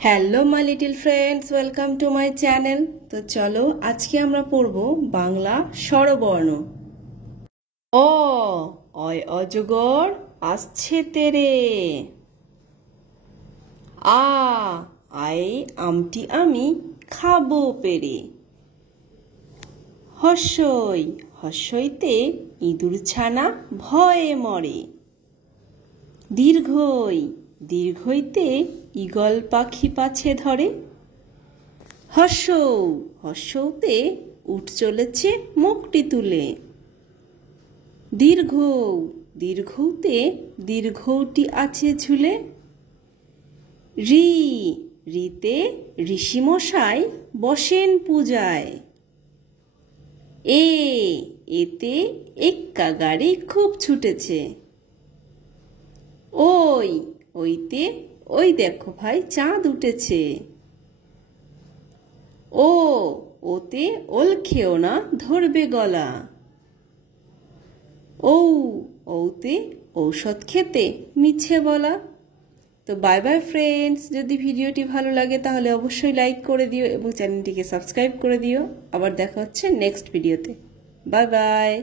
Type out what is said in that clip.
Hello my little friends, welcome to my channel. তো চলো আজকে আমরা পড়ব বাংলা স্বরবর্ণ। অ, অয় অজগর আসছে তেরে। আ, আয় আমটি আমি খাবো পেরে। হর্ষই, হর্ষইতে ইঁদুর ছানা ভয়ে মরে। দীর্ঘই, দীর্ঘইতে ঈগল পাখি পাছে ধরে। হর্ষৌ, হর্ষৌতে উঠ চলেছে মুখটি তুলে। দীর্ঘৌ, দীর্ঘৌতে দীর্ঘৌটি আছে ঝুলে। ঋ, ঋতে ঋষিমশাই বসেন পূজায়। এ, এতে এক্কা গাড়ি খুব ছুটেছে। ওই, ওইতে ওই দেখো ভাই চাঁদ উঠেছে। ও, ওতে ওল খেও না ধরবে গলা। ঔ, ওতে ঔষধ খেতে মিছে বলা। তো বাই বাই ফ্রেন্ডস, যদি ভিডিওটি ভালো লাগে তাহলে অবশ্যই লাইক করে দিও এবং চ্যানেলটিকে সাবস্ক্রাইব করে দিও। আবার দেখা হচ্ছে নেক্সট ভিডিওতে। Bye bye.